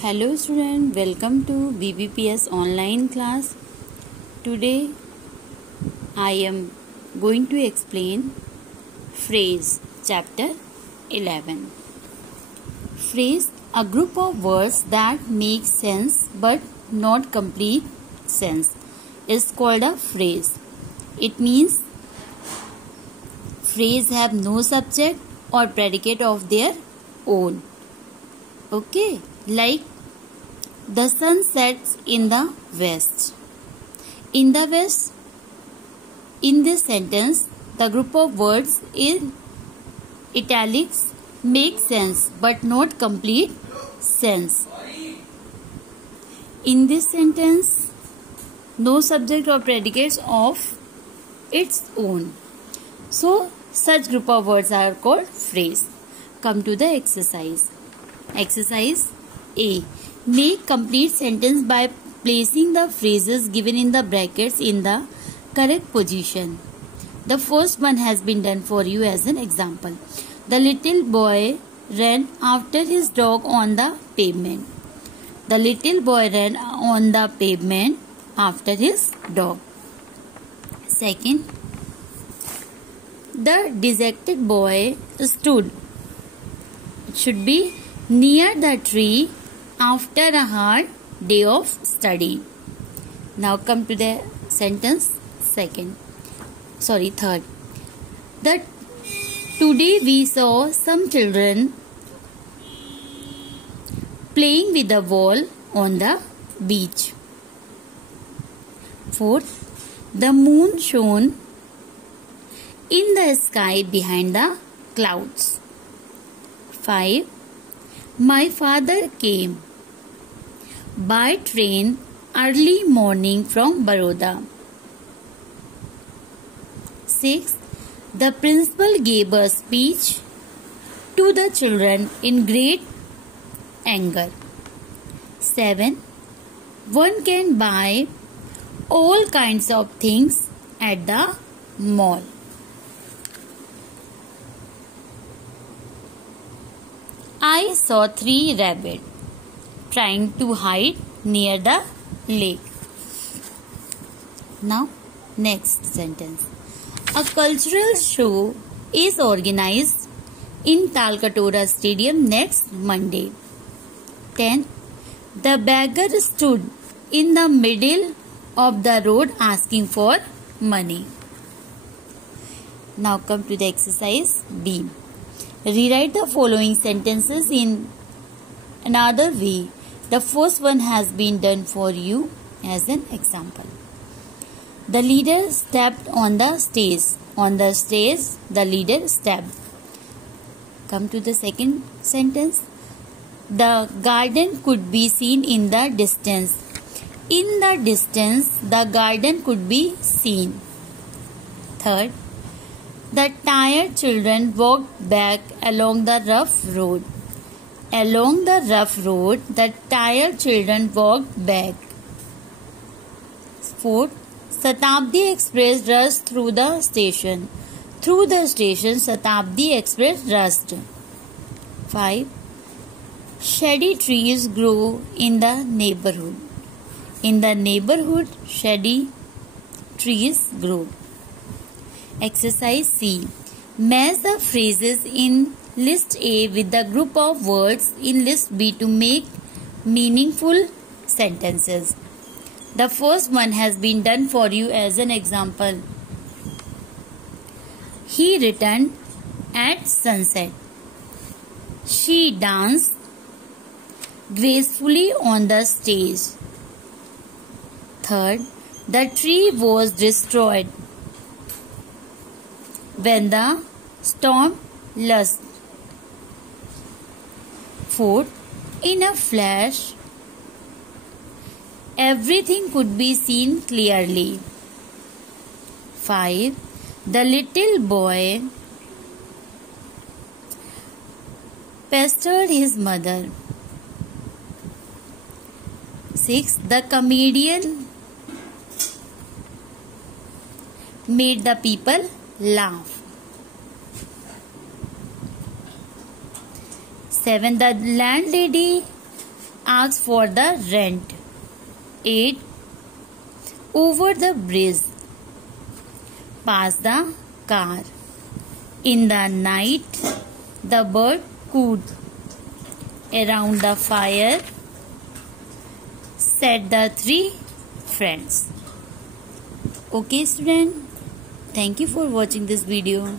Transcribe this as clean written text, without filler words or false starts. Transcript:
Hello student, welcome to BBPS online class. Today I am going to explain phrase chapter 11. Phrase, a group of words that make sense but not complete sense, is called a phrase. It means phrase have no subject or predicate of their own. Okay, like the sun sets in the west. In the west, in this sentence, the group of words in italics make sense but not complete sense. In this sentence, no subject or predicates of its own. So, such group of words are called phrase. Come to the exercise. Exercise A. Make complete sentence by placing the phrases given in the brackets in the correct position. The first one has been done for you as an example. The little boy ran after his dog on the pavement. The little boy ran on the pavement after his dog. Second, the dejected boy stood. It should be near the tree after a hard day of study. Now come to the sentence third. Today we saw some children playing with the ball on the beach. Fourth, the moon shone in the sky behind the clouds. 5. My father came by train early morning from Baroda. 6. The principal gave a speech to the children in great anger. 7. One can buy all kinds of things at the mall. I saw 3 rabbits trying to hide near the lake. Now, next sentence. A cultural show is organized in Talkatora Stadium next Monday. 10. The beggar stood in the middle of the road asking for money. Now come to the exercise B. Rewrite the following sentences in another way. The first one has been done for you as an example. The leader stepped on the stage. On the stage, the leader stepped. Come to the second sentence. The garden could be seen in the distance. In the distance, the garden could be seen. Third, the tired children walked back along the rough road. Along the rough road, the tired children walked back. Fourth, Shatabdi Express rushed through the station. Through the station, Shatabdi Express rushed. 5. Shady trees grow in the neighborhood. In the neighborhood, shady trees grow. Exercise C. Match the phrases in list A with the group of words in list B to make meaningful sentences. The first one has been done for you as an example. He returned at sunset. She danced gracefully on the stage. Third, the tree was destroyed when the storm lusted. Fourth, in a flash, everything could be seen clearly. 5. The little boy pestered his mother. 6. The comedian made the people laugh. 7. The landlady ask for the rent. 8. Over the bridge. Pass the car. In the night, the bird cooed. Around the fire sat the 3 friends. Okay, student. Thank you for watching this video.